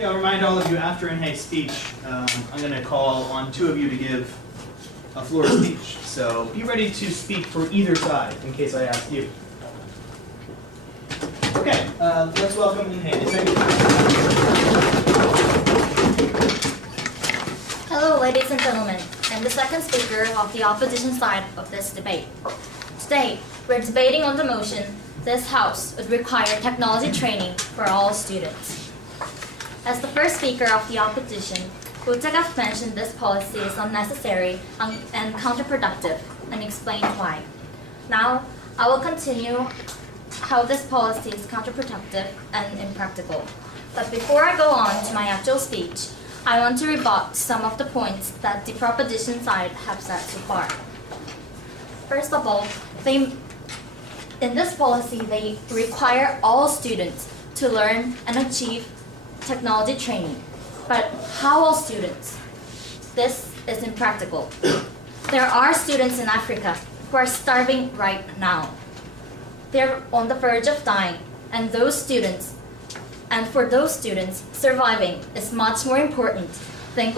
Okay, I'll remind all of you after Inhe's speech, I'm going to call on two of you to give a floor speech. So be ready to speak for either side in case I ask you. Okay, let's welcome Inhe. Hello, ladies and gentlemen. I'm the second speaker of the opposition side of this debate. Today, we're debating on the motion, this House would require technology training for all students. As the first speaker of the opposition, Reznick mentioned this policy is unnecessary and counterproductive and explained why. Now, I will continue how this policy is counterproductive and impractical. But before I go on to my actual speech, I want to rebut some of the points that the proposition side have said so far. First of all, in this policy, they require all students to learn and achieve technology training. But how all students? This is impractical. There are students in Africa who are starving right now. They're on the verge of dying, and for those students, surviving is much more important than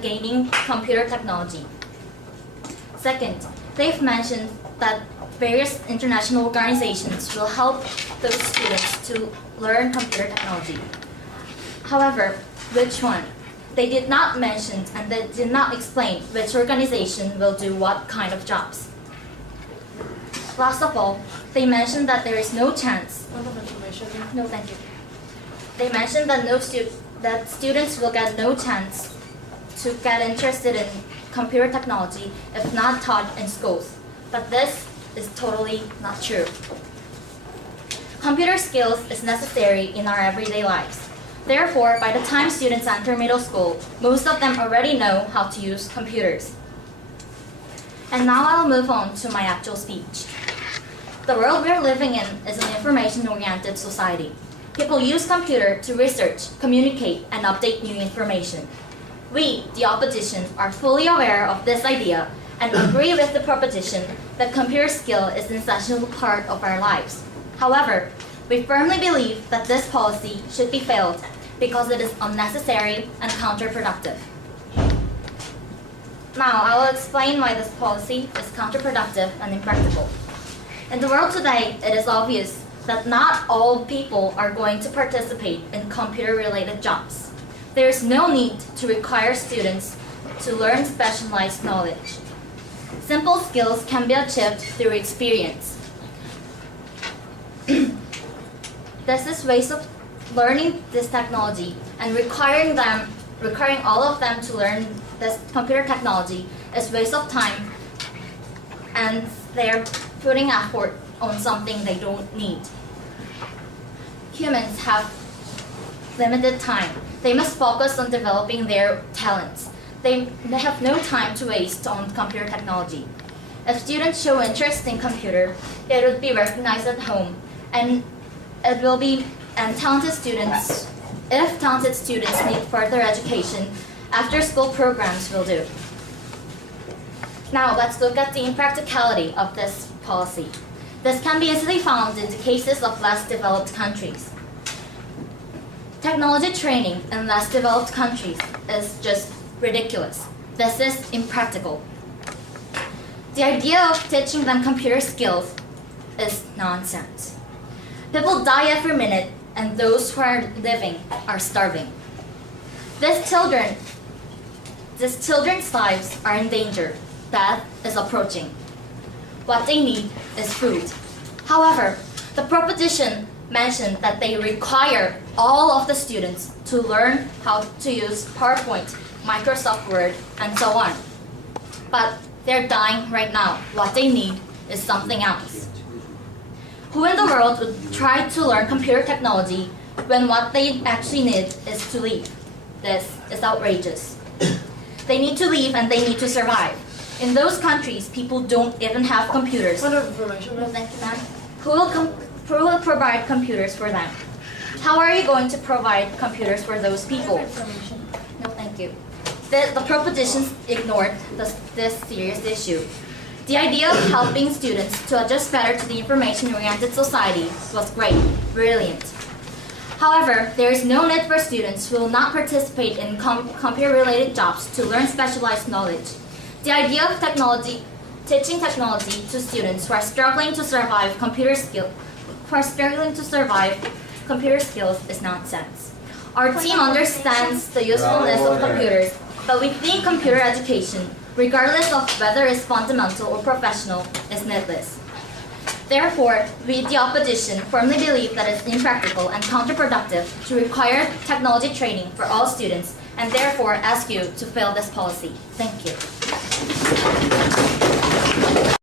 gaining computer technology. Second, they've mentioned that various international organizations will help those students to learn computer technology. However, which one? They did not mention and they did not explain which organization will do what kind of jobs. Last of all, they mentioned that there is no chance. No, thank you. They mentioned that students will get no chance to get interested in computer technology if not taught in schools. But this is totally not true. Computer skills is necessary in our everyday lives. Therefore, by the time students enter middle school, most of them already know how to use computers. And now I'll move on to my actual speech. The world we're living in is an information-oriented society. People use computer to research, communicate, and update new information. We, the opposition, are fully aware of this idea and agree with the proposition that computer skill is an essential part of our lives. However, we firmly believe that this policy should be failed because it is unnecessary and counterproductive. Now, I will explain why this policy is counterproductive and impractical. In the world today, it is obvious that not all people are going to participate in computer-related jobs. There is no need to require students to learn specialized knowledge. Simple skills can be achieved through experience. This is ways of learning this technology and requiring all of them to learn this computer technology is waste of time, and they're putting effort on something they don't need. Humans have limited time. They must focus on developing their talents. They have no time to waste on computer technology. If students show interest in computer, it would be recognized at home, and talented students need further education, after-school programs will do. Now let's look at the impracticality of this policy. This can be easily found in the cases of less developed countries. Technology training in less developed countries is just ridiculous. This is impractical. The idea of teaching them computer skills is nonsense. People die every minute, and those who are living are starving. These children's lives are in danger. Death is approaching. What they need is food. However, the proposition mentioned that they require all of the students to learn how to use PowerPoint, Microsoft Word, and so on. But they're dying right now. What they need is something else. Who in the world would try to learn computer technology when what they actually need is to leave? This is outrageous. They need to leave and they need to survive. In those countries, people don't even have computers. Thank you, ma'am. Who will provide computers for them? How are you going to provide computers for those people? No, thank you. The propositions ignored this serious issue. The idea of helping students to adjust better to the information-oriented society was great, brilliant. However, there is no need for students who will not participate in computer-related jobs to learn specialized knowledge. The idea of teaching technology to students who are struggling to survive computer skills is nonsense. Our team understands the usefulness of computers, but we think computer education, regardless of whether it's fundamental or professional, is needless. Therefore, we, the opposition, firmly believe that it's impractical and counterproductive to require technology training for all students, and therefore ask you to fail this policy. Thank you.